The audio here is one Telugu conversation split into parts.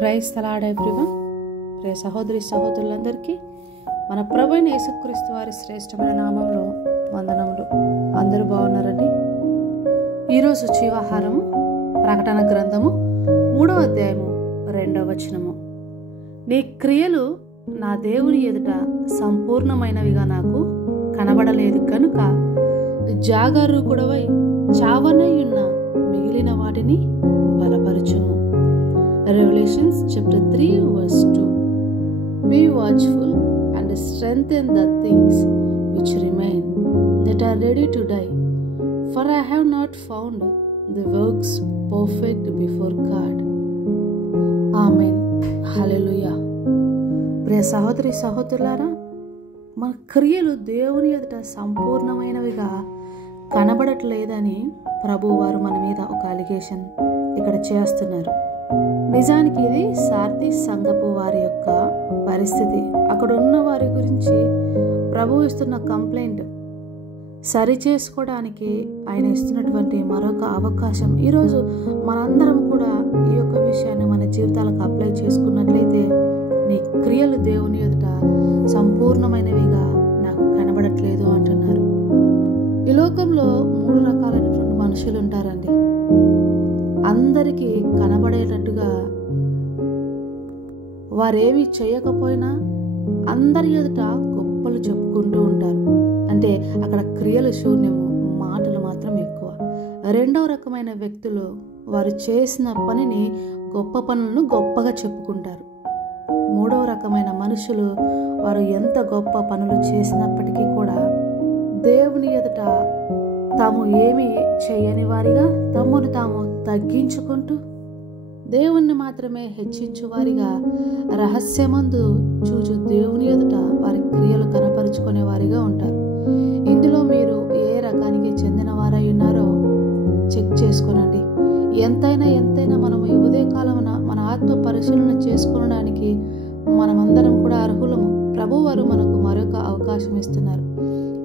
Praise తలాడ్ everyone. ప్రియ సహోదరి సహోదరులందరికీ మన ప్రభువైన యేసుక్రీస్తు వారి శ్రేష్టమైన నామంలో వందనములు. అందరూ బాగున్నారండి? ఈరోజు జీవాహారము ప్రకటన గ్రంథము 3వ అధ్యాయము 2వ వచనము. నీ క్రియలు నా దేవుని ఎదుట సంపూర్ణమైనవిగా నాకు కనబడలేదు కనుక జాగరూకుడవై చావనయ్యున్న మిగిలిన వాటిని బలపరచుము. Revelations chapter 3 verse 2. Be watchful and strengthen the things which remain that are ready to die, for I have not found the works perfect before God. Amen. Hallelujah. ప్రియ సహోదరి సహోదరులారా, మన క్రియలు దేవుని ఎదుట సంపూర్ణమైనవిగా కనబడట్లేదని ప్రభు వారు మన మీద ఒక అలిగేషన్ ఇక్కడ చేస్తున్నారు. నిజానికి ఇది సార్దీస్ సంఘపు వారి యొక్క పరిస్థితి. అక్కడ ఉన్న వారి గురించి ప్రభు ఇస్తున్న కంప్లైంట్ సరి చేసుకోవడానికి ఆయన ఇస్తున్నటువంటి మరొక అవకాశం. ఈరోజు మనందరం కూడా ఈ యొక్క విషయాన్ని మన జీవితాలకు అప్లై చేసుకున్నట్లయితే, నీ క్రియలు దేవుని ఎదుట సంపూర్ణమైనవిగా నాకు కనబడట్లేదు అంటున్నారు. ఈ లోకంలో 3 రకాలైనటువంటి మనుషులు ఉంటారండి. అందరికీ కనబడేటట్టుగా వారేమి చేయకపోయినా అందరి ఎదుట గొప్పలు చెప్పుకుంటూ ఉంటారు. అంటే అక్కడ క్రియలు శూన్యము, మాటలు మాత్రం ఎక్కువ. 2వ రకమైన వ్యక్తులు వారు చేసిన పనిని, గొప్ప పనులను గొప్పగా చెప్పుకుంటారు. 3వ రకమైన మనుషులు వారు ఎంత గొప్ప పనులు చేసినప్పటికీ కూడా దేవుని ఎదుట తాము ఏమీ చేయని వారిగా, తమను తాము తగ్గించుకుంటూ దేవుణ్ణి మాత్రమే హెచ్చించువారిగా, రహస్యమందు చూచు దేవుని ఎదుట వారి క్రియలు కనపరుచుకునే వారిగా ఉంటారు. ఇందులో మీరు ఏ రకానికి చెందిన వారై ఉన్నారో చెక్ చేసుకోనండి. ఎంతైనా మనం ఈ ఉదయకాలమున మన ఆత్మ పరిశీలన చేసుకోవడానికి మనమందరం కూడా అర్హులము. ప్రభువారు మనకు మరొక అవకాశం ఇస్తున్నారు.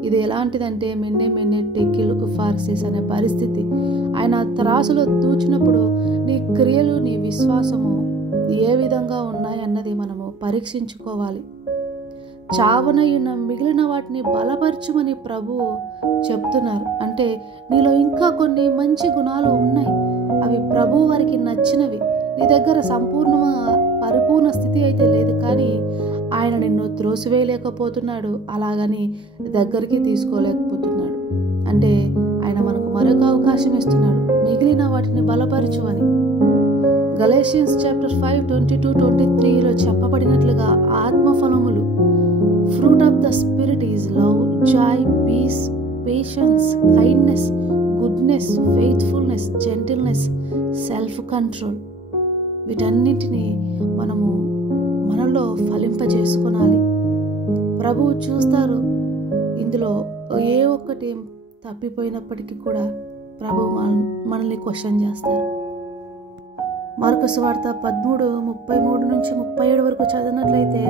ఇది ఎలాంటిదంటే మెన్నే టెకిల్ ఫార్సిస్ అనే పరిస్థితి. ఆయన త్రాసులో తూచినప్పుడు నీ క్రియలు, నీ విశ్వాసము ఏ విధంగా ఉన్నాయన్నది మనము పరీక్షించుకోవాలి. చావనయ్యున్న మిగిలిన వాటిని బలపరచుమని ప్రభువు చెప్తున్నారు. అంటే నీలో ఇంకా కొన్ని మంచి గుణాలు ఉన్నాయి, అవి ప్రభు వారికి నచ్చినవి. నీ దగ్గర పరిపూర్ణ స్థితి అయితే లేదు, కానీ ఆయన నిన్ను త్రోసివేయలేకపోతున్నాడు, అలాగని దగ్గరికి తీసుకోలేకపోతున్నాడు. అంటే ఆయన మనకు మరొక అవకాశం ఇస్తున్నాడు, మిగిలిన వాటిని బలపరచు అని. గలేషియన్స్ చాప్టర్ 5:22-23లో చెప్పబడినట్లుగా ఆత్మఫలములు, fruit of the spirit is love, joy, peace, patience, kindness, goodness, faithfulness, gentleness, self control. వీటన్నిటినీ మనలో ఫలింపజేసుకోనాలి. ప్రభువు చూస్తారు. ఇందులో ఏ ఒక్కటి తప్పిపోయినప్పటికీ కూడా ప్రభువు మనల్ని క్వశ్చన్ చేస్తారు. మార్కు సువార్త 13:33-37 వరకు చదివినట్లయితే,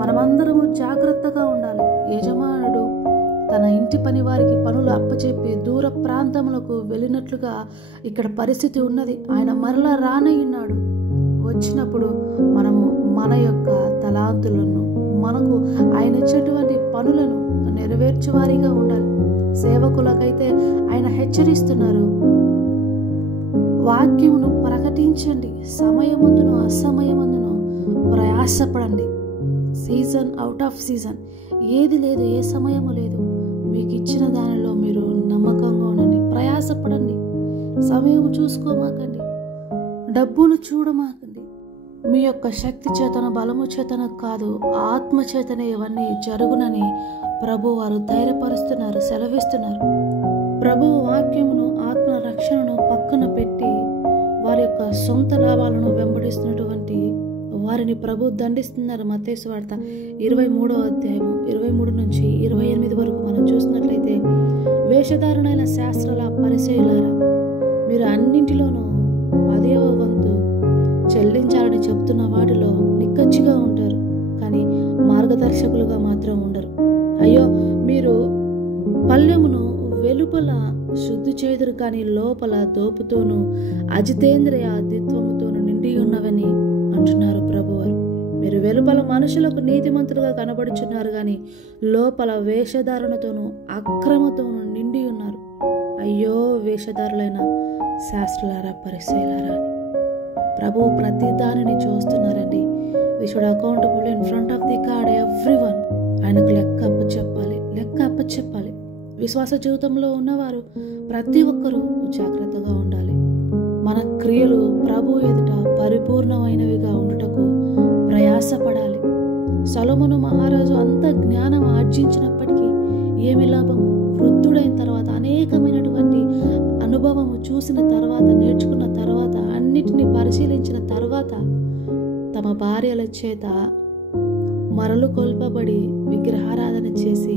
మనమందరము జాగ్రత్తగా ఉండాలి. యజమానుడు తన ఇంటి పని వారికి పనులు అప్పచెప్పి దూర ప్రాంతములకు వెళ్ళినట్లుగా ఇక్కడ పరిస్థితి ఉన్నది. ఆయన మరలా రానయ్యున్నాడు. వచ్చినప్పుడు మనము మన యొక్క తలాంతులను, మనకు ఆయన ఇచ్చేటువంటి పనులను నెరవేర్చువారిగా ఉండాలి. సేవకులకైతే ఆయన హెచ్చరిస్తున్నారు, వాక్యమును ప్రకటించండి, సమయమందును అసమయమందును ప్రయాసపడండి. సీజన్ అవుట్ ఆఫ్ సీజన్ ఏది లేదు, ఏ సమయము లేదు. మీకు ఇచ్చిన దానిలో మీరు నమ్మకంగా ఉండండి, ప్రయాసపడండి. సమయం చూసుకోమాకండి, డబ్బును చూడమాకండి. మీ యొక్క శక్తి చేతన, బలము చేతన కాదు, ఆత్మ చేతనే ఇవన్నీ జరుగునని ప్రభు వారు ధైర్యపరుస్తున్నారు, సెలవిస్తున్నారు. ప్రభు వాక్యమును, ఆత్మ రక్షణను పక్కన పెట్టి వారి యొక్క సొంత లాభాలను వెంబడిస్తున్నటువంటి వారిని ప్రభు దండిస్తున్నారు. మత్తయి సువార్త 23వ అధ్యాయము 23-28 వరకు మనం చూసినట్లయితే, వేషధారులైన శాస్త్రాల పరిచయులారా, మీరు అన్నింటిలోనూ 10వ వంతు చెల్లించాలని చెప్తున్న వాటిలో నిక్కచ్చిగా ఉంటారు, కానీ మార్గదర్శకులుగా మాత్రం ఉండరు. అయ్యో, మీరు పల్లెమును వెలుపల శుద్ధి చేదురు, కానీ లోపల దోపుతోనూ అజితేంద్రియ దిత్వముతోనూ నిండి ఉన్నవని అంటున్నారు ప్రభువారు. మీరు వెలుపల మనుషులకు నీతిమంతులుగా కనబడుచున్నారు, కానీ లోపల వేషధారణతోనూ అక్రమతోనూ నిండి ఉన్నారు. అయ్యో వేషధారులైన శాస్త్రులారా, పరిసయ్యులారా అని ప్రభువు ప్రతి దానిని చూస్తున్నారండి. We should accountable in front of the god everyone. ఆయనకు లెక్క అప్పచెప్పాలి. విశ్వాస జీవితంలో ఉన్నవారు ప్రతి ఒక్కరూ జాగ్రత్తగా ఉండాలి. మన క్రియలు ప్రభు ఎదుట పరిపూర్ణమైనవిగా ఉండుటకు ప్రయాసపడాలి. సొలొమోను మహారాజు అంత జ్ఞానం ఆర్జించినప్పటికీ ఏమి లాభం? వృద్ధుడైన తర్వాత అనేకమైనటువంటి అనుభవము చూసిన తర్వాత, నేర్చుకున్న తర్వాత, అన్నిటినీ పరిశీలించిన తర్వాత తమ భార్యల చేత మరలు కొల్పబడి విగ్రహారాధన చేసి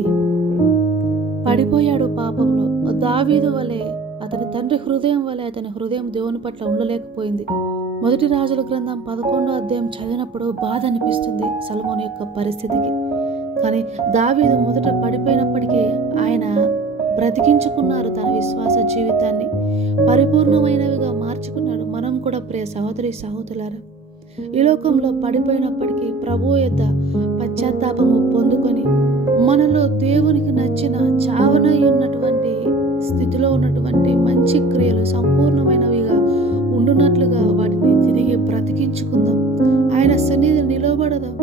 పడిపోయాడు పాపంలో. దావీదు వలె అతని తండ్రి హృదయం వలె అతని హృదయం దేవుని పట్ల ఉండలేకపోయింది. మొదటి రాజుల గ్రంథం 11వ అధ్యాయం చదివినప్పుడు బాధ అనిపిస్తుంది సొలొమోను యొక్క పరిస్థితికి. కానీ దావీదు మొదట పడిపోయినప్పటికీ ఆయన బ్రతికించుకున్నారు. తన విశ్వాస జీవితాన్ని పరిపూర్ణమైనవిగా మార్చుకున్నాడు. మనం కూడా ప్రియ సహోదరి సహోదరులారా, ఈ లోకంలో పడిపోయినప్పటికీ ప్రభువు యొద్ద పశ్చాత్తాపము పొందుకొని మనలో దేవునికి నచ్చిన చావనై ఉన్నటువంటి స్థితిలో ఉన్నటువంటి మంచి క్రియలు సంపూర్ణమైనవిగా ఉండునట్లుగా వాటిని తిరిగి బ్రతికించుకుందాం. ఆయన సన్నిధి నిలబడదాం.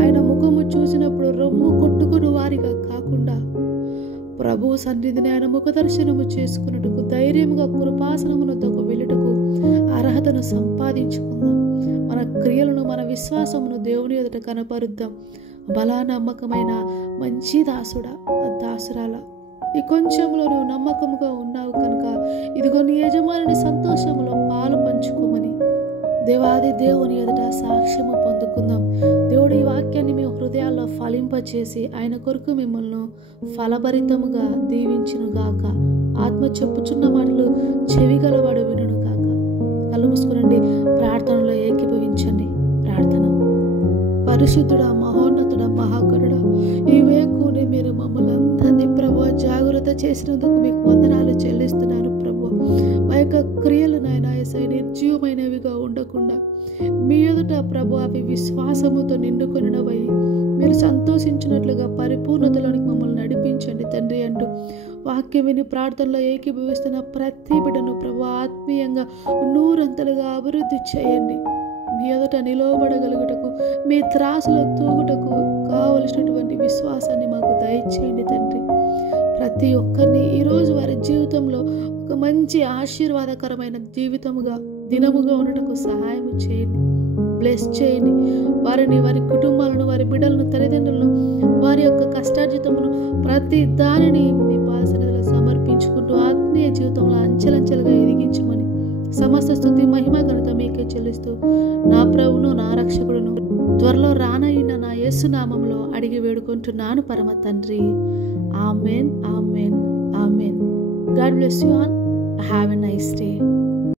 ఆయన ముఖము చూసినప్పుడు రొమ్ము కొట్టుకుని వారిగా కాకుండా ప్రభు సన్నిధిని ఆయన ముఖ దర్శనము చేసుకున్నట్టుకు ధైర్యముగా కృపాసనమునకు వెళ్ళుటకు అర్హతను సంపాదించుకుందాం. మన క్రియలను, మన విశ్వాసమును దేవుని ఎదుట కనపరుద్దాం. బలా నమ్మకమైన మంచి దాసురాల, ఈ కొంచెంలో నువ్వు నమ్మకముగా ఉన్నావు కనుక ఇదిగో నీ యజమాని సంతోషములో పాలు పంచుకోమని దేవాది దేవుని ఎదుట సాక్ష్యము పొందుకుందాం. దేవుడు ఈ వాక్యాన్ని మీ హృదయాల్లో ఫలింపచేసి ఆయన కొరకు మిమ్మల్ని ఫలభరితముగా దీవించును గాక. ఆత్మ చెప్పుచున్న మాటలు చెవిగలవాడు వినును గాక. కళ్ళు మూసుకునండి, ప్రార్థనలో ఏకీభవించండి. ప్రార్థన. పరిశుద్ధుడా, మహోన్నతుడా, మహాకరుడా, ఈ వేకుని మీరు మమ్మల్ని అందరినీ ప్రభువా జాగ్రత్త చేసినందుకు మీకు వందనాలు చెల్లిస్తున్నాను ప్రభువా. మా యొక్క క్రియలు నాయన యేసయ్య నిర్జీవమైనవిగా ఉండకుండా మీ ఎదుట ప్రభు అవి విశ్వాసముతో నిండుకొనినవై మీరు సంతోషించినట్లుగా పరిపూర్ణతలోనికి మమ్మల్ని నడిపించండి తండ్రి అంటూ వాక్యం విని ప్రార్థనలో ఏకీభవిస్తున్న ప్రతి బిడ్డను ప్రభు ఆత్మీయంగా నూరంతలుగా అభివృద్ధి చేయండి. మీ ఎదుట నిలవబడగలుగుటకు, మీ త్రాసులో తూగుటకు కావలసినటువంటి విశ్వాసాన్ని మాకు దయచేయండి తండ్రి. ప్రతి ఒక్కరిని ఈరోజు వారి జీవితంలో ఒక మంచి ఆశీర్వాదకరమైన జీవితముగా, దినముగా ఉండటకు సహాయం చేయండి. బ్లెస్ చేయండి వారిని, వారి కుటుంబాలను, వారి బిడ్డలను, తల్లిదండ్రులను, వారి యొక్క కష్టార్జితమును ప్రతి దానిని మీ పాదసన్నిధిలో సమర్పించుకుంటూ ఆత్మీయ జీవితంలో అంచెలంచెలుగా ఎదిగించమని సమస్త స్తుతి మహిమ ఘనత మీకే చెల్లిస్తూ నా ప్రభువును, నా రక్షకుడును, త్వరలో రానయ్యున్న నా యేసు నామములో అడిగి వేడుకుంటున్నాను పరమ తండ్రి. Amen, amen, amen. God bless you all. Have a nice day.